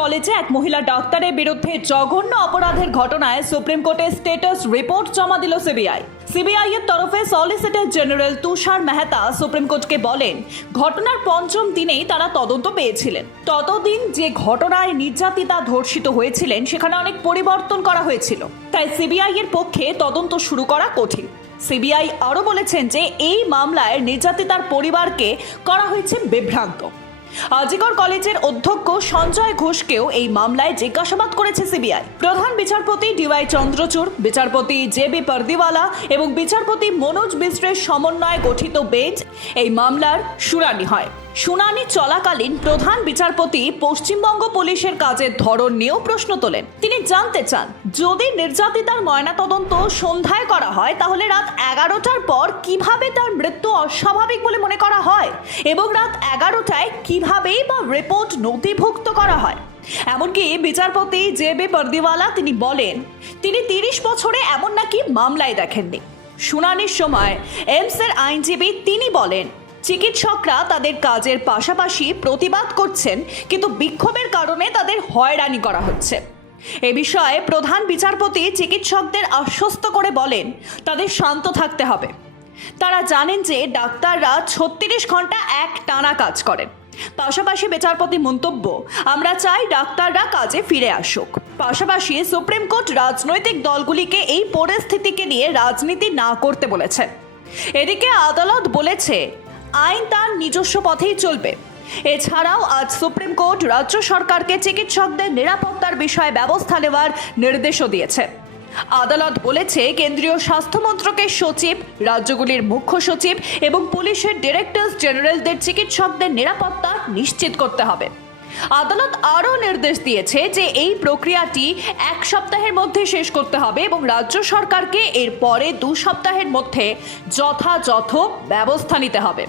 কলেজে এক মহিলা ডাক্তারের বিরুদ্ধে জঘন্য অপরাধের ঘটনায় সুপ্রিম কোর্টে স্টেটাস রিপোর্ট জমা দিল সিবিআই। সিবিআই এর তরফে solicitor general Tushar Mehta supreme কোর্টকে বলেন, ঘটনার পঞ্চম দিনেই তারা তদন্ত পেয়েছিলেন। ততদিন যে ঘটনায় নির্যাতিতা ধর্ষিত হয়েছিলেন, সেখানে অনেক পরিবর্তন করা হয়েছিল। তাই সিবিআই এর পক্ষে তদন্ত শুরু করা কঠিন। সিবিআই আরও বলেছেন যে, এই মামলায় নির্যাতিতার পরিবারকে করা হয়েছে বিভ্রান্ত। আজিকর কলেজের অধ্যক্ষ সঞ্জয় ঘোষকেও এই মামলায় জিজ্ঞাসাবাদ করেছে সিবিআই। প্রধান বিচারপতি ডিওয়াই চন্দ্রচূড়, বিচারপতি জে বি পারদিওয়ালা এবং বিচারপতি মনোজ মিশ্রের সমন্বয়ে গঠিত বেঞ্চ এই মামলার শুনানি হয়। শুনানি চলাকালীন প্রধান বিচারপতি পশ্চিমবঙ্গ পুলিশের কাজের ধরন নিয়েও প্রশ্ন তোলেন। তিনি জানতে চান, যদি নির্যাতিতার ময়নাতদন্ত সন্ধ্যায় করা হয়, তাহলে রাত এগারোটার পর কীভাবে তার মৃত্যু অস্বাভাবিক বলে মনে করা হয়? এবং রাত এগারোটায় কিভাবেই বা রিপোর্ট নথিভুক্ত করা হয়? এমনকি বিচারপতি জে বি পর্দিওয়ালা তিনি বলেন, তিনি তিরিশ বছরে এমন নাকি মামলায় দেখেননি। শুনানির সময় এমসের আইনজীবী তিনি বলেন চিকিৎসকরা তাদের কাজের পাশাপাশি প্রতিবাদ করছেন, কিন্তু বিক্ষোভের কারণে তাদের হয়রানি করা হচ্ছে। এ বিষয়ে প্রধান বিচারপতি চিকিৎসকদের আশ্বস্ত করে বলেন, তাদের শান্ত থাকতে হবে। তারা জানেন যে ডাক্তাররা ছত্রিশ ঘণ্টা এক টানা কাজ করেন। পাশাপাশি বিচারপতি মন্তব্য, আমরা চাই ডাক্তাররা কাজে ফিরে আসুক। পাশাপাশি সুপ্রিম কোর্ট রাজনৈতিক দলগুলিকে এই পরিস্থিতিকে নিয়ে রাজনীতি না করতে বলেছে। এদিকে আদালত বলেছে আইন তার নিজস্ব পথেই চলবে। এছাড়াও আজ সুপ্রিম কোর্ট রাজ্য সরকারকে চিকিৎসকদের নিরাপত্তার বিষয়ে ব্যবস্থা নেওয়ার নির্দেশও দিয়েছে। আদালত বলেছে, কেন্দ্রীয় স্বাস্থ্যমন্ত্রকের সচিব, রাজ্যগুলির মুখ্য সচিব এবং পুলিশের ডিরেক্টর জেনারেলদের চিকিৎসকদের নিরাপত্তা নিশ্চিত করতে হবে। আদালত আরও নির্দেশ দিয়েছে যে এই প্রক্রিয়াটি এক সপ্তাহের মধ্যে শেষ করতে হবে এবং রাজ্য সরকারকে এর পরে দু সপ্তাহের মধ্যে যথাযথ ব্যবস্থা নিতে হবে।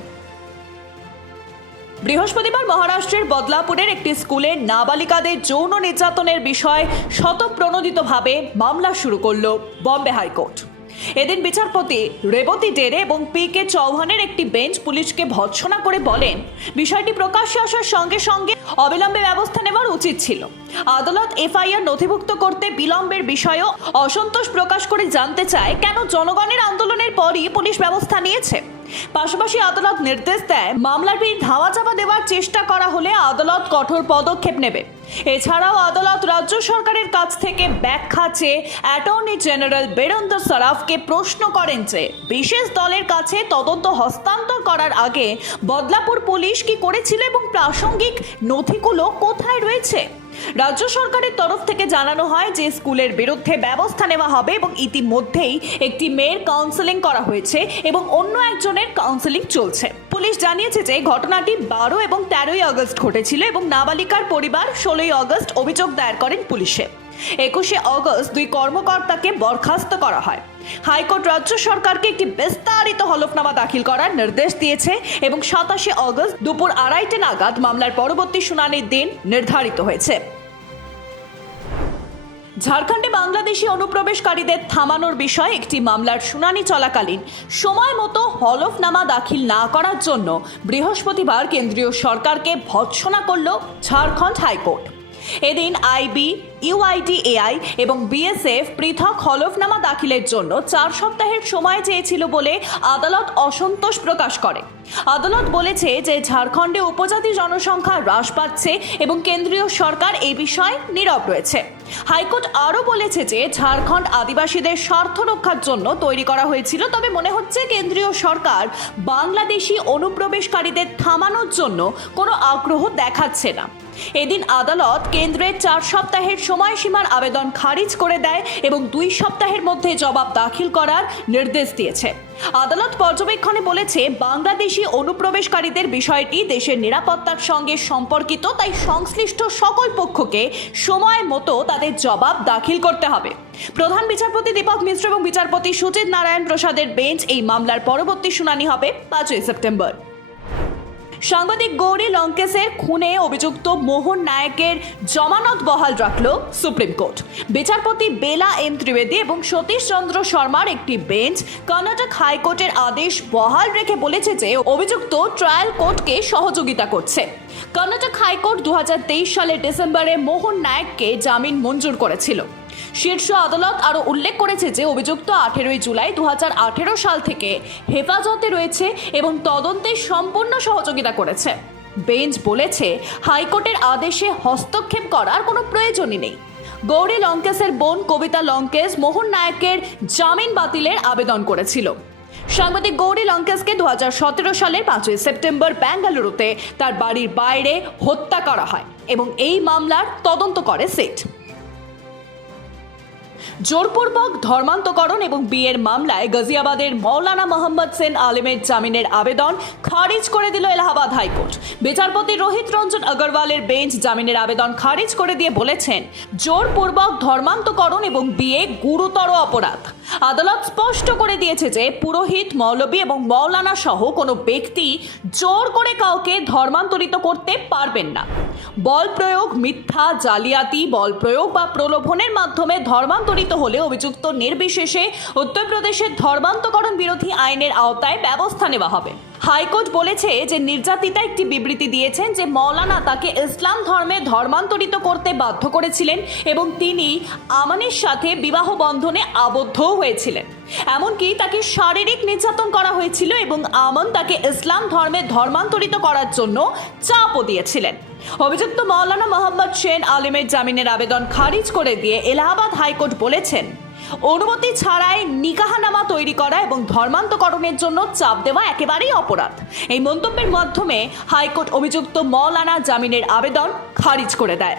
বৃহস্পতিবার মহারাষ্ট্রের বদলাপুরের একটি স্কুলে নাবালিকাদের যৌন নির্যাতনের বিষয়ে শতপ্রণোদিতভাবে মামলা শুরু করল বম্বে হাইকোর্ট। এদিন বিচারপতি রেবতী ডেরে এবং পি কে চৌহানের একটি বেঞ্চ পুলিশকে ভৎসনা করে বলেন, বিষয়টি প্রকাশ্যে আসার সঙ্গে সঙ্গে অবিলম্বে ব্যবস্থা নেওয়ার উচিত ছিল। আদালত এফআইআর নথিভুক্ত করতে বিলম্বের বিষয়েও অসন্তোষ প্রকাশ করে জানতে চায় কেন জনগণের আন্দোলনের পরই পুলিশ ব্যবস্থা নিয়েছে। পাশাপাশি আদালত নির্দেশ দেয় মামলাটি ধাওয়া চাপা দেওয়ার চেষ্টা করা হলে আদালত কঠোর পদক্ষেপ নেবে। এছাড়াও আদালত রাজ্য সরকারের কাছ থেকে ব্যাখ্যা চেয়ে অ্যাটর্নি জেনারেল বীরেন্দ্র সরাফকে প্রশ্ন করেন যে, বিশেষ দলের কাছে তদন্ত হস্তান্তর করার আগে বদলাপুর পুলিশ কি করেছিল এবং প্রাসঙ্গিক নথিগুলো কোথায় রয়েছে? রাজ্য সরকারের তরফ থেকে জানানো হয় যে স্কুলের বিরুদ্ধে ব্যবস্থা নেওয়া হবে এবং ইতিমধ্যেই একটি মেয়ের কাউন্সেলিং করা হয়েছে এবং অন্য একজনের কাউন্সেলিং চলছে। পুলিশ জানিয়েছে যে ঘটনাটি বারো এবং তেরোই আগস্ট ঘটেছিল এবং নাবালিকার পরিবার ষোলোই আগস্ট অভিযোগ দায়ের করেন পুলিশে। একুশে অগস্ট দুই কর্মকর্তাকে বরখাস্ত করা হয়। হাইকোর্ট রাজ্য সরকারকে একটি বিস্তারিত হলফনামা দাখিল করার নির্দেশ দিয়েছে এবং সাতাশে অগস্ট দুপুর আড়াইটে নাগাদ মামলার পরবর্তী শুনানির দিন নির্ধারিত হয়েছে। ঝাড়খণ্ডে বাংলাদেশি অনুপ্রবেশকারীদের থামানোর বিষয়ে একটি মামলার শুনানি চলাকালীন সময় মতো হলফনামা দাখিল না করার জন্য বৃহস্পতিবার কেন্দ্রীয় সরকারকে ভৎসনা করল ঝাড়খণ্ড হাইকোর্ট। এদিন আইবি ইউআইডিএআই এবং বিএসএফ পৃথক হলফনামা দাখিলের জন্য চার সপ্তাহের সময় চেয়েছিল বলে আদালত অসন্তোষ প্রকাশ করে। আদালত বলেছে যে ঝাড়খণ্ডে উপজাতি জনসংখ্যা হ্রাস পাচ্ছে এবং কেন্দ্রীয় সরকার এই বিষয়ে নীরব রয়েছে। হাইকোর্ট আরও বলেছে যে ঝাড়খণ্ড আদিবাসীদের স্বার্থ রক্ষার জন্য তৈরি করা হয়েছিল, তবে মনে হচ্ছে কেন্দ্রীয় সরকার বাংলাদেশি অনুপ্রবেশকারীদের থামানোর জন্য কোনো আগ্রহ দেখাচ্ছে না। এদিন আদালত কেন্দ্রের চার সপ্তাহের সময়সীমার আবেদন খারিজ করে দেয় এবং দুই সপ্তাহের মধ্যে জবাব দাখিল করার নির্দেশ দিয়েছে। আদালত পর্যবেক্ষণে বলেছে, বাংলাদেশি অনুপ্রবেশকারীদের বিষয়টি দেশের নিরাপত্তার সঙ্গে সম্পর্কিত, তাই সংশ্লিষ্ট সকল পক্ষকে সময় মতো তাদের জবাব দাখিল করতে হবে। প্রধান বিচারপতি দীপক মিশ্র এবং বিচারপতি সুজিত নারায়ণ প্রসাদের বেঞ্চ এই মামলার পরবর্তী শুনানি হবে পাঁচই সেপ্টেম্বর। সাংবাদিক গৌরী লঙ্কেশের খুনে অভিযুক্ত মোহন নায়কের জমানত বহাল রাখল সুপ্রিম কোর্ট। বিচারপতি বেলা এম ত্রিবেদী এবং সতীশ চন্দ্র শর্মার একটি বেঞ্চ কর্ণাটক হাইকোর্টের আদেশ বহাল রেখে বলেছে যে অভিযুক্ত ট্রায়াল কোর্টকে সহযোগিতা করছে। কর্ণাটক হাইকোর্ট দু হাজার তেইশ সালের ডিসেম্বরে মোহন নায়ককে জামিন মঞ্জুর করেছিল। শীর্ষ আদালত আরও উল্লেখ করেছে যে অভিযুক্ত আঠেরোই জুলাই দুহাজার আঠেরো সাল থেকে হেফাজতে রয়েছে এবং তদন্তে সম্পূর্ণ সহযোগিতা করেছে। বেঞ্চ বলেছে, হাইকোর্টের আদেশে হস্তক্ষেপ করার কোনো প্রয়োজনই নেই। গৌরী লঙ্কেশের বোন কবিতা লঙ্কেশ, মোহন নায়কের জামিন বাতিলের আবেদন করেছিল। সাংবাদিক গৌরী লঙ্কেশকে দু হাজার সতেরো সালের পাঁচই সেপ্টেম্বর বেঙ্গালুরুতে তার বাড়ির বাইরে হত্যা করা হয় এবং এই মামলার তদন্ত করে সেট। জোরপূর্বক ধর্মান্তকরণ এবং বিয়ের মামলায় গাজিয়াবাদের মৌলানা মোহাম্মদ সেন আলিমের জামিনের আবেদন খারিজ করে দিল এলাহাবাদ হাইকোর্ট। বিচারপতি রোহিত রঞ্জন আগরওয়ালের বেঞ্চ জামিনের আবেদন খারিজ করে দিয়ে বলেছেন, জোরপূর্বক ধর্মান্তকরণ এবং বিয়ে গুরুতর অপরাধ। আদালত স্পষ্ট করে দিয়েছে যে পুরোহিত, মৌলবী এবং মৌলানা সহ কোনো ব্যক্তি জোর করে কাউকে ধর্মান্তরিত করতে পারবেন না। বল প্রয়োগ, মিথ্যা, জালিয়াতি, বল প্রয়োগ বা প্রলোভনের মাধ্যমে ধর্মান্তরিত হলে অভিযুক্ত নির্বিশেষে উত্তরপ্রদেশের ধর্মান্তকরণ বিরোধী আইনের আওতায় ব্যবস্থা নেওয়া হবে। হাইকোর্ট বলেছে যে নির্যাতিতা একটি বিবৃতি দিয়েছেন যে মৌলানা তাকে ইসলাম ধর্মে ধর্মান্তরিত করতে বাধ্য করেছিলেন এবং তিনি আমানের সাথে বিবাহ বন্ধনে আবদ্ধও হয়েছিলেন। এমনকি তাকে শারীরিক নির্যাতন করা হয়েছিল এবং আমন তাকে ইসলাম ধর্মে ধর্মান্তরিত করার জন্য চাপও দিয়েছিলেন। অভিযুক্ত মৌলানা মোহাম্মদ সেন আলিমের জামিনের আবেদন খারিজ করে দিয়ে এলাহাবাদ হাইকোর্ট বলেছেন, অনুমতি ছাড়াই নিকাহানামা তৈরি করা এবং ধর্মান্তকরণের জন্য চাপ দেওয়া একেবারেই অপরাধ। এই মন্তব্যের মাধ্যমে হাইকোর্ট অভিযুক্ত মৌলানা জামিনের আবেদন খারিজ করে দেয়।